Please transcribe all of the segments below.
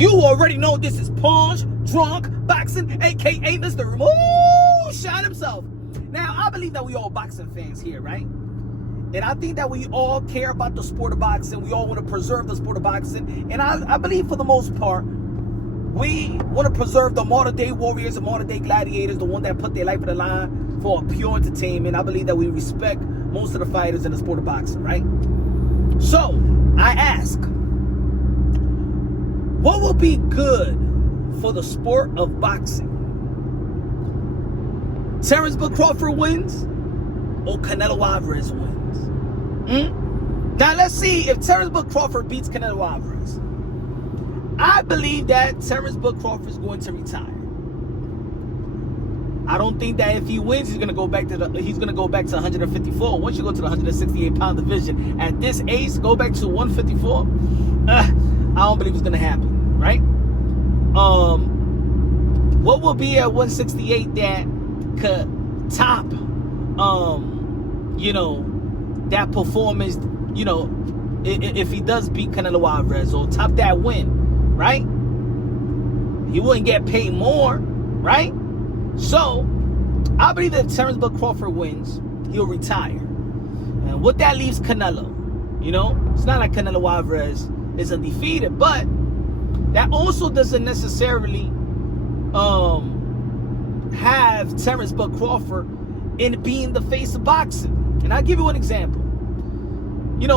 You already know this is Punch Drunk Boxing, aka Mr. Moonshine himself. Now, I believe that we all boxing fans here, right? And I think that we all care about the sport of boxing. We all want to preserve the sport of boxing. And I believe for the most part, we want to preserve the modern day warriors, the modern day gladiators, the one that put their life on the line for pure entertainment. I believe that we respect most of the fighters in the sport of boxing, right? So, I ask, what will be good for the sport of boxing? Terence Crawford wins or Canelo Alvarez wins? Now let's see if Terence Crawford beats Canelo Alvarez. I believe that Terence Crawford is going to retire. I don't think that if he wins, he's going to go back to 154. Once you go to the 168-pound division at this age, go back to 154. I don't believe it's going to happen, right? What will be at 168 that could top, that performance, if he does beat Canelo Alvarez or top that win, right? He wouldn't get paid more, right? So, I believe that if Terence Crawford wins, he'll retire. And what that leaves Canelo, it's not like Canelo Alvarez is undefeated, but that also doesn't necessarily have Terence Crawford in being the face of boxing. And I'll give you an example.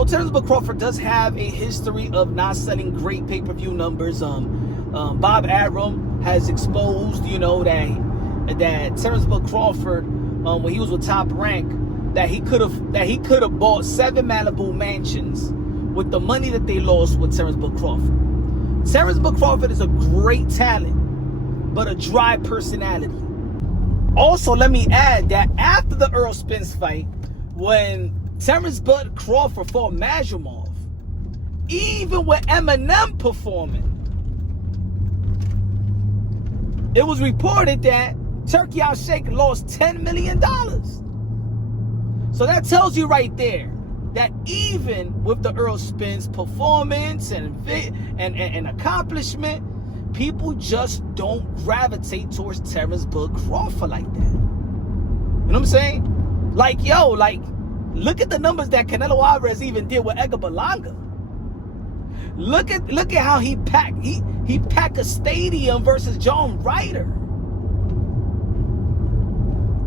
Terence Crawford does have a history of not selling great pay-per-view numbers. Bob Arum has exposed, that Terence Crawford, when he was with Top Rank, that he could have bought 7 Malibu mansions with the money that they lost with Terence Crawford. Terence Crawford is a great talent, but a dry personality. Also, let me add that after the Earl Spence fight, when Terence Crawford fought Majumov, even with Eminem performing, it was reported that Turkey Al Sheikh lost $10 million. So that tells you right there that even with the Earl Spence performance and accomplishment, people just don't gravitate towards Terence Crawford like that. You know what I'm saying? Look at the numbers that Canelo Alvarez even did with Edgar Berlanga. Look at how he packed a stadium versus John Ryder.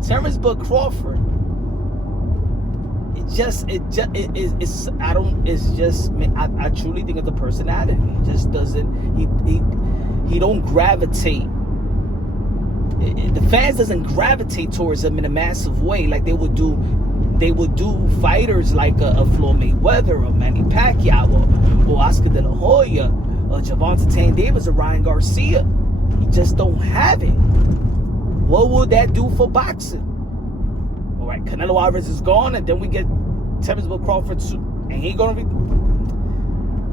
Terence Crawford, I truly think it's the personality. It just doesn't, he don't gravitate. The fans doesn't gravitate towards him in a massive way like they would do fighters like a Floyd Mayweather or Manny Pacquiao or Oscar De La Hoya or Gervonta Tank Davis or Ryan Garcia. You just don't have it. What will that do for boxing? All right, Canelo Alvarez is gone, and then we get Terence Crawford, and he gonna be,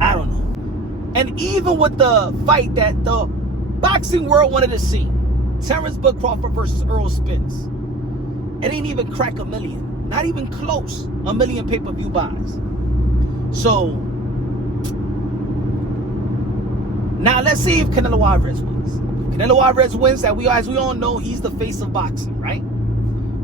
I don't know. And even with the fight that the boxing world wanted to see, Terence Crawford versus Earl Spence, it ain't even crack 1 million. Not even close. 1 million pay-per-view buys. So, now let's see if Canelo Alvarez wins. If Canelo Alvarez wins, as we all know, he's the face of boxing, right?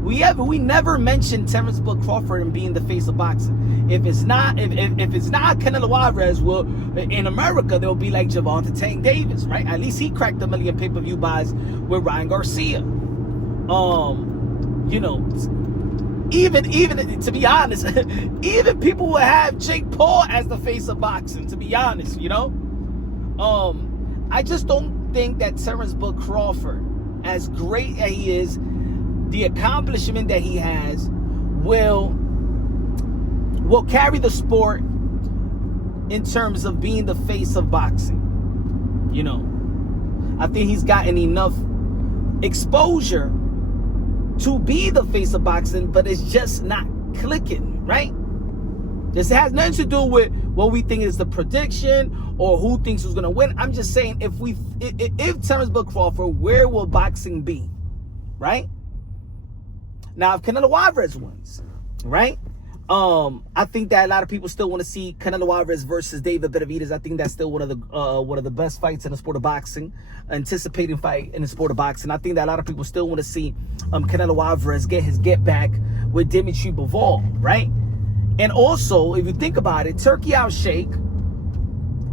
We never mentioned Terence Crawford in being the face of boxing. If it's not Canelo Alvarez, well, in America they'll be like Gervonta Tank Davis, right? At least he cracked 1 million pay-per-view buys with Ryan Garcia. Even to be honest, even people will have Jake Paul as the face of boxing, to be honest, I just don't think that Terence Crawford, as great as he is, the accomplishment that he has will carry the sport in terms of being the face of boxing. I think he's gotten enough exposure to be the face of boxing, but it's just not clicking, right? This has nothing to do with what we think is the prediction or who thinks who's gonna win. I'm just saying, if Terence Crawford, where will boxing be, right? Now, if Canelo Alvarez wins, right? I think that a lot of people still want to see Canelo Alvarez versus David Benavidez. I think that's still one of the best fights in the sport of boxing, anticipating fight in the sport of boxing. I think that a lot of people still want to see Canelo Alvarez get back with Dimitri Bivol, right? And also, if you think about it, Turki Al-Sheikh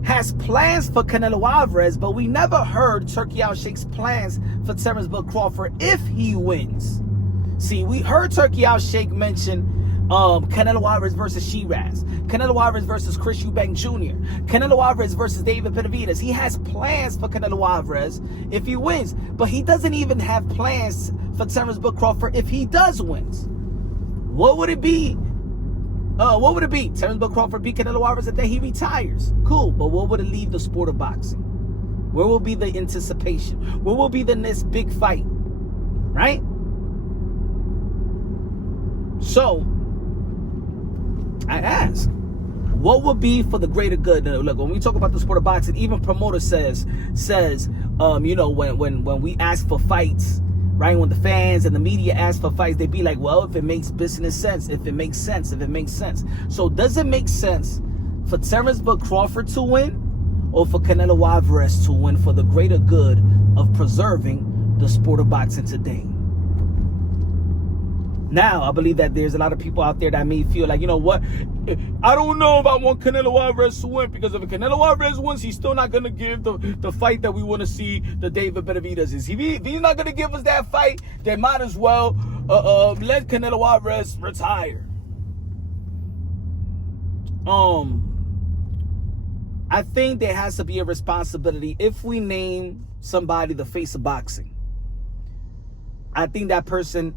has plans for Canelo Alvarez, but we never heard Turki Al-Sheikh's plans for Terence Crawford if he wins. See, we heard Turki Al-Sheikh mention Canelo Alvarez versus Shiraz, Canelo Alvarez versus Chris Eubank Jr., Canelo Alvarez versus David Benavidez. He has plans for Canelo Alvarez if he wins, but he doesn't even have plans for Terence Crawford if he does win. What would it be? Terence Crawford beat Canelo Alvarez the day he retires. Cool, but what would it leave the sport of boxing? Where will be the anticipation? Where will be the next big fight? Right? So, I ask, what would be for the greater good? Now, look, when we talk about the sport of boxing, even promoter says, you know, when we ask for fights, right? When the fans and the media ask for fights, they be like, well, if it makes business sense, if it makes sense. So does it make sense for Terence Crawford to win or for Canelo Alvarez to win for the greater good of preserving the sport of boxing today? Now, I believe that there's a lot of people out there that may feel like, you know what, I don't know if I want Canelo Alvarez to win, because if Canelo Alvarez wins, he's still not going to give the fight that we want to see the David Benavidez is. If he's not going to give us that fight, then might as well let Canelo Alvarez retire. I think there has to be a responsibility. If we name somebody the face of boxing, I think that person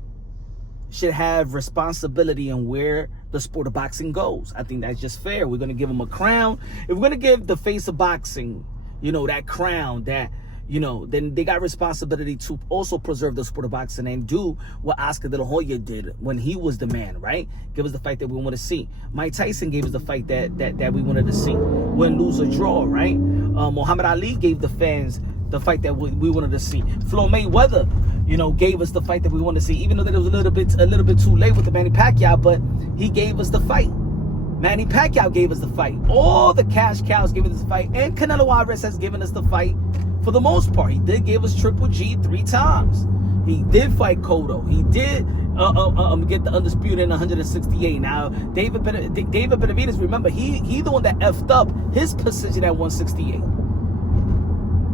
should have responsibility on where the sport of boxing goes. I think that's just fair. We're going to give him a crown. If we're going to give the face of boxing, you know, that crown, that, you know, then they got responsibility to also preserve the sport of boxing and do what Oscar De La Hoya did when he was the man, right? Give us the fight that we want to see. Mike Tyson gave us the fight that we wanted to see. Win, lose, or draw, right? Muhammad Ali gave the fans the fight that we wanted to see. Floyd Mayweather, you know, gave us the fight that we wanted to see, even though that it was a little bit too late with the Manny Pacquiao, but he gave us the fight. Manny Pacquiao gave us the fight. All the cash cows gave us the fight, and Canelo Alvarez has given us the fight for the most part. He did give us Triple G 3 times. He did fight Cotto. He did get the undisputed in 168. Now, David Benavidez, remember, he the one that effed up his position at 168.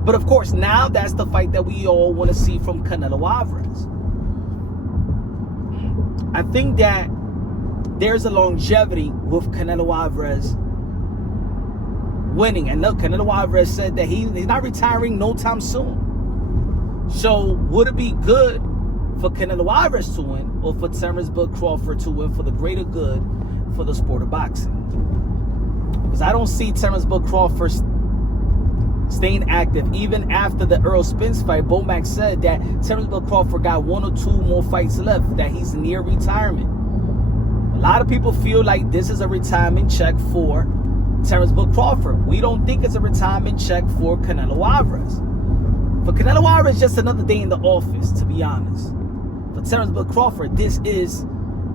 But of course, now that's the fight that we all want to see from Canelo Alvarez. I think that there's a longevity with Canelo Alvarez winning. And look, Canelo Alvarez said that he's not retiring no time soon. So would it be good for Canelo Alvarez to win or for Terence Crawford to win for the greater good for the sport of boxing? Because I don't see Terence Crawford staying active. Even after the Errol Spence fight, Bomac said that Terence Crawford got 1 or 2 more fights left, that he's near retirement. A lot of people feel like this is a retirement check for Terence Crawford. We don't think it's a retirement check for Canelo Alvarez. For Canelo Alvarez, just another day in the office, to be honest. For Terence Crawford, this is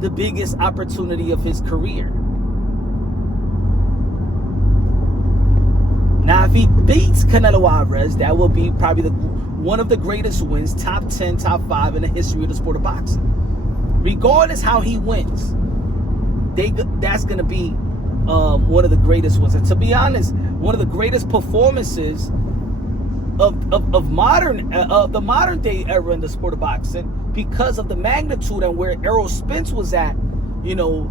the biggest opportunity of his career. Now, if he beats Canelo Alvarez, that will be probably one of the greatest wins, top 10, top 5 in the history of the sport of boxing. Regardless how he wins, that's going to be one of the greatest ones. And to be honest, one of the greatest performances of the modern day era in the sport of boxing, because of the magnitude and where Errol Spence was at. You know,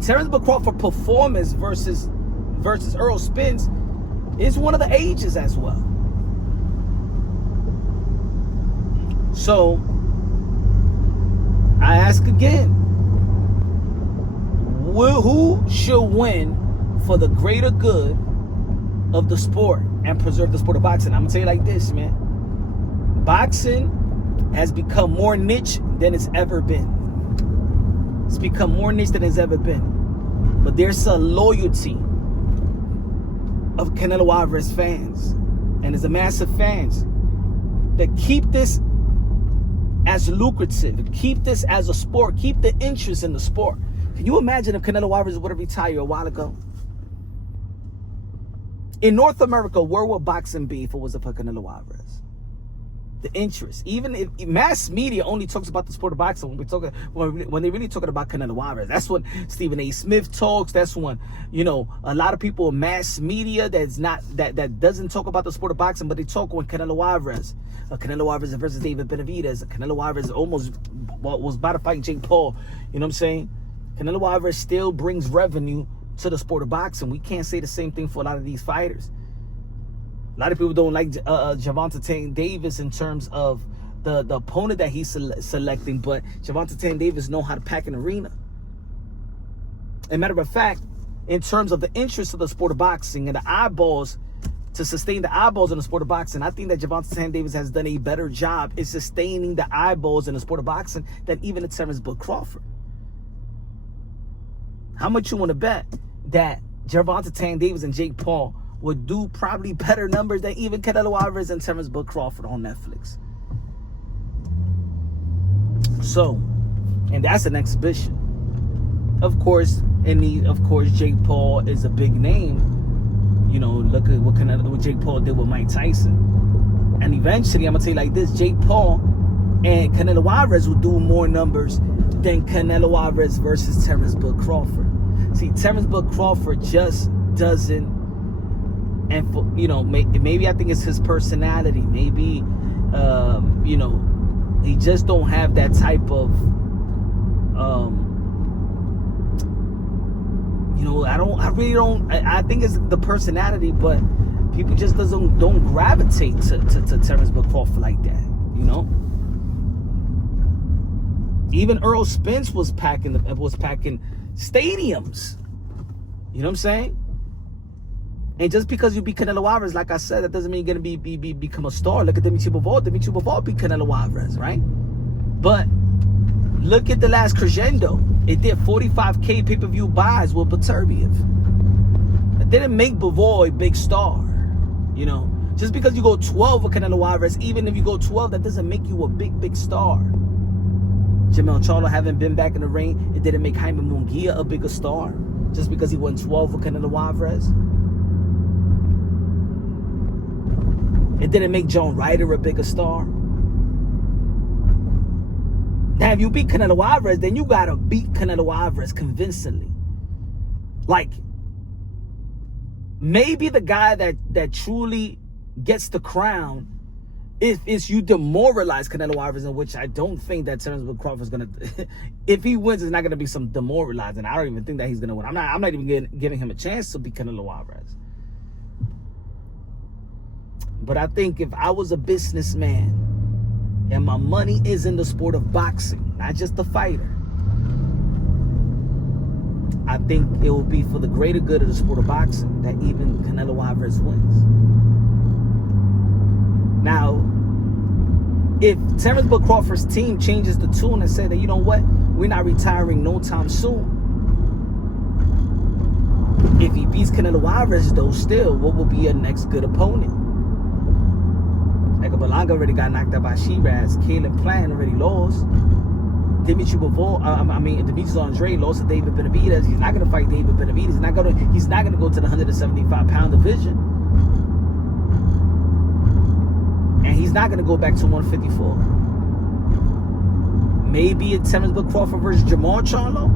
Terence Crawford performance versus Errol Spence is one of the ages as well. So I ask again, who should win for the greater good of the sport and preserve the sport of boxing? I'm gonna tell you like this, man. Boxing has become more niche than it's ever been. It's become more niche than it's ever been. But there's a loyalty of Canelo Alvarez fans, and there's a massive fans that keep this as lucrative. Keep this as a sport. Keep the interest in the sport. Can you imagine if Canelo Alvarez would have retired a while ago? In North America, where would boxing be if it wasn't for Canelo Alvarez? The interest. Even if mass media only talks about the sport of boxing when they really talking about Canelo Alvarez. That's when Stephen A. Smith talks. That's when, you know, a lot of people in mass media that doesn't talk about the sport of boxing, but they talk when Canelo Alvarez. Canelo Alvarez versus David Benavidez. Canelo Alvarez almost was about to fight Jake Paul. You know what I'm saying? Canelo Alvarez still brings revenue to the sport of boxing. We can't say the same thing for a lot of these fighters. A lot of people don't like Gervonta Davis in terms of the opponent that he's selecting, but Gervonta Davis know how to pack an arena. As a matter of fact, in terms of the interest of the sport of boxing and the eyeballs, to sustain the eyeballs in the sport of boxing, I think that Gervonta Davis has done a better job in sustaining the eyeballs in the sport of boxing than even Terence Crawford. How much you want to bet that Gervonta Davis and Jake Paul would do probably better numbers than even Canelo Alvarez and Terence Crawford on Netflix? So, and that's an exhibition. Of course, Jake Paul is a big name. You know, look at what Jake Paul did with Mike Tyson. And eventually, I'm gonna tell you like this: Jake Paul and Canelo Alvarez will do more numbers than Canelo Alvarez versus Terence Crawford. See, Terence Crawford just doesn't, and for, you know, maybe I think it's his personality. Maybe, you know, he just don't have that type of, you know, I think it's the personality, but people just don't gravitate to Terence Crawford like that, you know. Even Earl Spence was packing stadiums. You know what I'm saying? And just because you beat Canelo Alvarez, like I said, that doesn't mean you're gonna become a star. Look at Dimitri Bivol. Dimitri Bivol beat Canelo Alvarez, right? But look at the last crescendo. It did 45K pay-per-view buys with Beterbiev. It didn't make Bivol a big star. You know, just because you go 12 with Canelo Alvarez, even if you go 12, that doesn't make you a big star. Jermell Charlo having been back in the ring, it didn't make Jaime Munguia a bigger star. Just because he won 12 with Canelo Alvarez. It didn't make John Ryder a bigger star. Now, if you beat Canelo Alvarez, then you gotta beat Canelo Alvarez convincingly. Like, maybe the guy that truly gets the crown is you demoralize Canelo Alvarez, in which I don't think that Terence Crawford is gonna. If he wins, it's not gonna be some demoralizing. I don't even think that he's gonna win. I'm not even giving him a chance to beat Canelo Alvarez. But I think if I was a businessman and my money is in the sport of boxing, not just the fighter, I think it will be for the greater good of the sport of boxing that even Canelo Alvarez wins. Now, if Terence Crawford's team changes the tune and say that, you know what, we're not retiring no time soon. If he beats Canelo Alvarez, though, still, what will be your next good opponent? Like Berlanga already got knocked out by Shiraz. Caleb Plant already lost. Demetrius Andre lost to David Benavidez. He's not gonna fight David Benavidez. He's not gonna go to the 175-pound division. And he's not gonna go back to 154. Maybe it's Terence Crawford versus Jermell Charlo.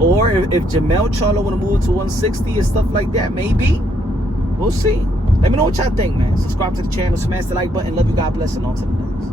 Or if Jermell Charlo wanna move to 160 and stuff like that, maybe. We'll see. Let me know what y'all think, man. Subscribe to the channel, smash the like button. Love you, God bless, and on to the next.